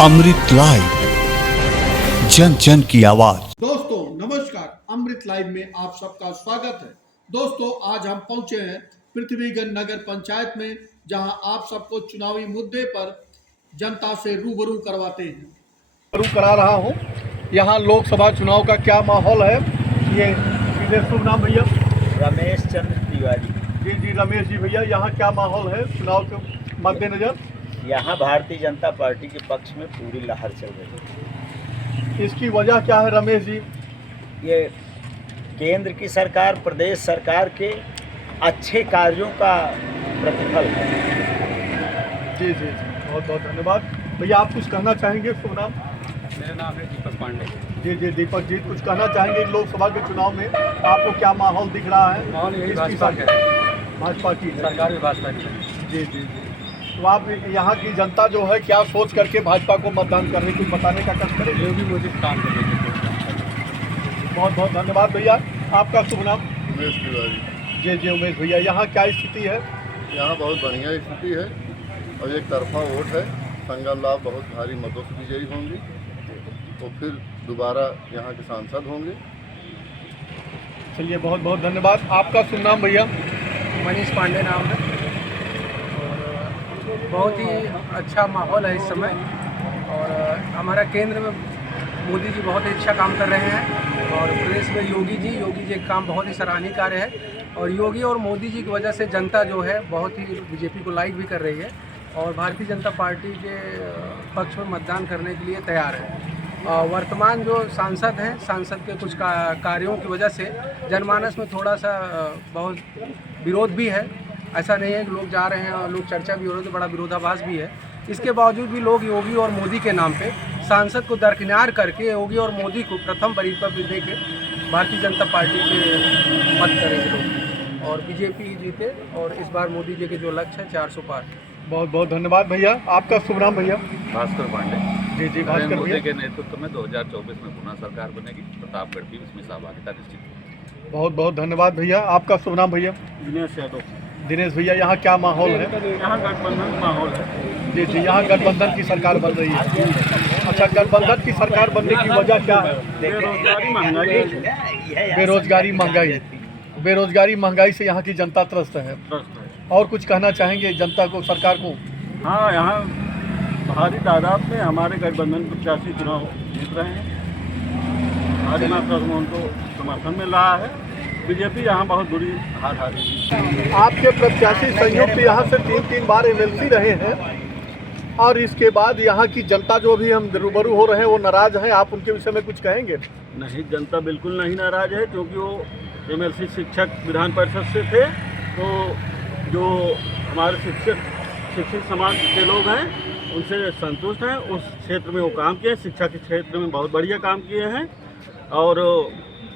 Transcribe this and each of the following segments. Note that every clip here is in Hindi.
अमृत लाइव, जन जन की आवाज। दोस्तों नमस्कार, अमृत लाइव में आप सबका स्वागत है। दोस्तों आज हम पहुंचे हैं पृथ्वीगंज नगर पंचायत में, जहां आप सबको चुनावी मुद्दे पर जनता से रूबरू करवाते हैं। रूबरू करा रहा हूं। यहां लोकसभा चुनाव का क्या माहौल है, ये सीधे शुभ नाम भैया? रमेश चंद्र तिवारी। जी रमेश जी भैया, यहाँ क्या माहौल है चुनाव के मद्देनजर? यहाँ भारतीय जनता पार्टी के पक्ष में पूरी लहर चल रही है। इसकी वजह क्या है रमेश जी? ये केंद्र की सरकार, प्रदेश सरकार के अच्छे कार्यों का प्रतिफल है। जी बहुत बहुत धन्यवाद भैया। आप कुछ कहना चाहेंगे? शुभ नाम? मेरा नाम है दीपक पांडे। जी दीपक जी, कुछ कहना चाहेंगे लोकसभा के चुनाव में आपको क्या माहौल दिख रहा है? माहौल यही किसकी भाजपा का है। भाजपा की सरकार भी भाजपा की है। जी तो आप यहाँ की जनता जो है क्या सोच करके भाजपा को मतदान करने कुछ बताने का कष्ट करेंगे? योगी मोदी काम कर रहे बहुत बहुत धन्यवाद भैया। आपका शुभ नाम? उमेश तिवारी। जी उमेश भैया, यहाँ क्या स्थिति है? यहाँ बहुत बढ़िया स्थिति है और एक तरफा वोट है। संगम लाभ बहुत भारी मतों से विजयी होंगी, तो फिर दोबारा यहाँ के सांसद होंगे। चलिए बहुत बहुत धन्यवाद। आपका शुभ नाम भैया? मनीष पांडे नाम है। और बहुत ही अच्छा माहौल है इस समय। और हमारा केंद्र में मोदी जी बहुत ही अच्छा काम कर रहे हैं और प्रदेश में योगी जी का काम बहुत ही सराहनीय कार्य है। और योगी और मोदी जी की वजह से जनता जो है बहुत ही बीजेपी को लाइक भी कर रही है और भारतीय जनता पार्टी के पक्ष में मतदान करने के लिए तैयार है। वर्तमान जो सांसद हैं, सांसद के कुछ कार्यों की वजह से जनमानस में थोड़ा सा बहुत विरोध भी है। ऐसा नहीं है कि लोग जा रहे हैं और लोग चर्चा भी हो रही है, तो बड़ा विरोधाभास भी है। इसके बावजूद भी लोग योगी और मोदी के नाम पे सांसद को दरकिनार करके योगी और मोदी को प्रथम वरीयता पे दे के भारतीय जनता पार्टी के मत करेंगे लोग और बीजेपी जीते। और इस बार मोदी जी के जो लक्ष्य है 400 पार। बहुत बहुत धन्यवाद भैया। आपका शुभ नाम भैया? भास्कर पांडे। जी भास्कर मोदी भैया, के नेतृत्व में 2024 में पुनः सरकार बनेगी। प्रतापगढ़ की इसमें सहभागिता निश्चित है। बहुत बहुत धन्यवाद भैया। आपका शुभ नाम भैया? दिनेश यादव। दिनेश भैया, यहाँ क्या माहौल है? यहाँ गठबंधन का माहौल है। जी यहाँ गठबंधन की सरकार बन रही है। अच्छा, गठबंधन की सरकार बनने की वजह क्या है? बेरोजगारी, महंगाई। बेरोजगारी महंगाई से यहाँ की जनता त्रस्त है। और कुछ कहना चाहेंगे जनता को, सरकार को? हाँ, यहाँ भारी तादाद में हमारे गठबंधन प्रत्याशी चुनाव जीत रहे हैं। भारी मात्रा में उनको समर्थन मिल रहा है। बीजेपी यहाँ बहुत बुरी हार हारी। आपके प्रत्याशी संयुक्त यहाँ से 3 बार एमएलसी रहे हैं और इसके बाद यहाँ की जनता जो भी हम रूबरू हो रहे हैं वो नाराज हैं। आप उनके विषय में कुछ कहेंगे? नहीं, जनता बिल्कुल नहीं नाराज है, क्योंकि वो एमएलसी शिक्षक विधान परिषद से थे। तो जो हमारे शिक्षित समाज के लोग हैं उनसे संतुष्ट हैं। उस क्षेत्र में वो काम किए, शिक्षा के क्षेत्र में बहुत बढ़िया काम किए हैं। और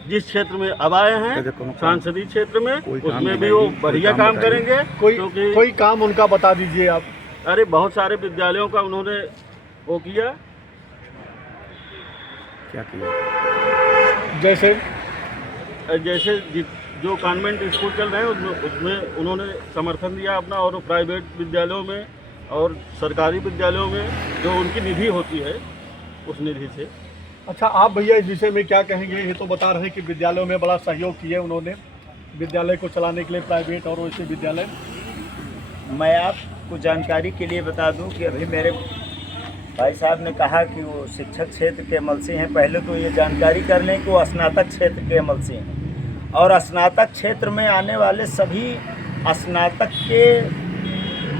जिस क्षेत्र में अब आए हैं सांसदीय क्षेत्र में, उसमें भी वो बढ़िया काम करेंगे। कोई काम उनका बता दीजिए आप। अरे बहुत सारे विद्यालयों का उन्होंने वो किया। क्या किया? जैसे जो कॉन्वेंट स्कूल चल रहे हैं उसमें उन्होंने समर्थन दिया अपना। और प्राइवेट विद्यालयों में और सरकारी विद्यालयों में जो उनकी निधि होती है उस निधि से। अच्छा, आप भैया इस विषय में क्या कहेंगे? ये तो बता रहे हैं कि विद्यालयों में बड़ा सहयोग किए उन्होंने, विद्यालय को चलाने के लिए, प्राइवेट और वैसे विद्यालय। मैं आपको जानकारी के लिए बता दूं कि अभी मेरे भाई साहब ने कहा कि वो शिक्षक क्षेत्र के एमएलसी हैं। पहले तो ये जानकारी कर लें कि वो स्नातक क्षेत्र के एमएलसी हैं। और स्नातक क्षेत्र में आने वाले सभी स्नातक के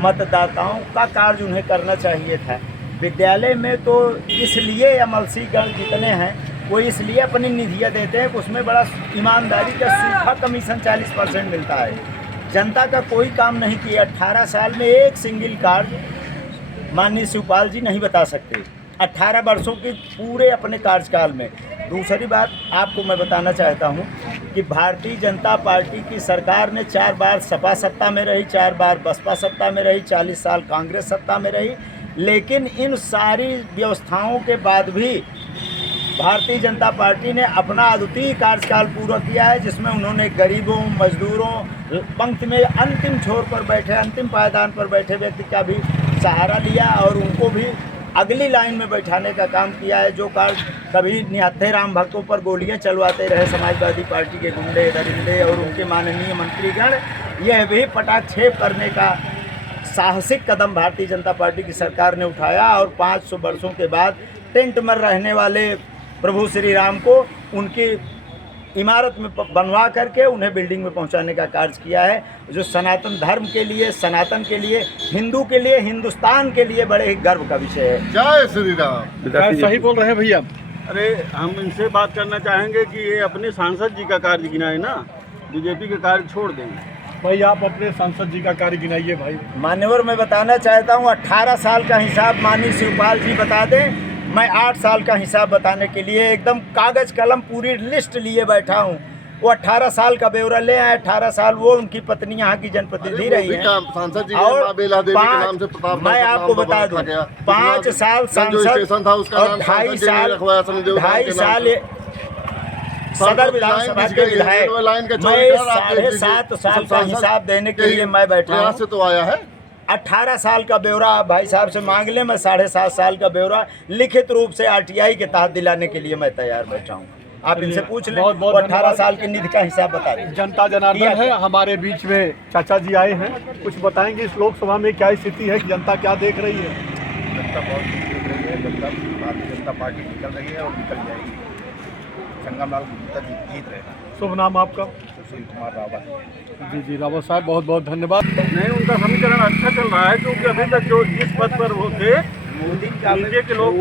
मतदाताओं का कार्य उन्हें करना चाहिए था। विद्यालय में तो इसलिए एमएलसी गण जितने हैं वो इसलिए अपनी निधियाँ देते हैं कि उसमें बड़ा ईमानदारी का सूखा कमीशन 40% मिलता है। जनता का कोई काम नहीं किया। 18 साल में एक सिंगल कार्ड माननीय शिवपाल जी नहीं बता सकते, 18 वर्षों के पूरे अपने कार्यकाल में। दूसरी बात आपको मैं बताना चाहता हूं कि भारतीय जनता पार्टी की सरकार ने 4 बार सपा सत्ता में रही, 4 बार बसपा सत्ता में रही, 40 साल कांग्रेस सत्ता में रही। लेकिन इन सारी व्यवस्थाओं के बाद भी भारतीय जनता पार्टी ने अपना अद्वितीय कार्यकाल पूरा किया है, जिसमें उन्होंने गरीबों, मजदूरों, पंक्ति में अंतिम छोर पर बैठे, अंतिम पायदान पर बैठे व्यक्ति का भी सहारा लिया और उनको भी अगली लाइन में बैठाने का काम किया है। जो कार्य कभी निहत्थे राम भक्तों पर गोलियां चलवाते रहे समाजवादी पार्टी के गुंडे दरिंदे और उनके माननीय मंत्रीगण, यह भी पटाक्षेप करने का साहसिक कदम भारतीय जनता पार्टी की सरकार ने उठाया और 500 वर्षों के बाद टेंट में रहने वाले प्रभु श्री राम को उनकी इमारत में बनवा करके उन्हें बिल्डिंग में पहुंचाने का कार्य किया है, जो सनातन धर्म के लिए, सनातन के लिए, हिंदू के लिए, हिंदुस्तान के लिए बड़े ही गर्व का विषय है। जय श्री राम। सही बोल रहे हैं भैया। अरे हम इनसे बात करना चाहेंगे कि ये अपने सांसद जी का कार्य गिनाए ना, बीजेपी के कार्य छोड़ देंगे। भाई आप अपने सांसद जी का कार्य गिनाइए भाई। मान्यवर मैं बताना चाहता हूँ 18 साल का हिसाब माननीय शिवपाल जी बता दें, मैं 8 साल का हिसाब बताने के लिए एकदम कागज कलम पूरी लिस्ट लिए बैठा हूँ। वो 18 साल का ब्यौरा ले आए। 18 साल वो उनकी पत्नी यहाँ की जनप्रतिनिधि रही है सांसद जी और मां बेला देवी के नाम से प्रताप मैं आपको बता दूं 5 साल सांसद और 2.5 साल सदर विधानसभा के विधायक। मैं 7.5 साल का हिसाब देने के लिए मैं बैठा हूँ। से तो आया है 18 साल का ब्यौरा आप भाई साहब से मांग लें, मैं 7.5 साल का ब्यौरा लिखित रूप से RTI के तहत दिलाने के लिए मैं तैयार बैठा हूँ। आप इनसे पूछ लें। बहुत बहुत 18 साल की निधि का हिसाब बता दें। जनता जनार्दन है हमारे बीच में, चाचा जी आए हैं, कुछ बताएंगे इस लोकसभा में क्या स्थिति है, कि जनता क्या देख रही है। जनता बहुत देख रही है। जनता भारतीय जनता पार्टी निकल रही है और निकल जाएगी। संगमलाल गुप्ता जीत रहे हैं। शुभ नाम आपका? सुशील कुमार रावत। जी रावत साहब बहुत बहुत धन्यवाद। नहीं, उनका समीकरण अच्छा चल रहा है, क्योंकि अभी तक जो जिस पद पर वो थे मोदी का नीचे के लोग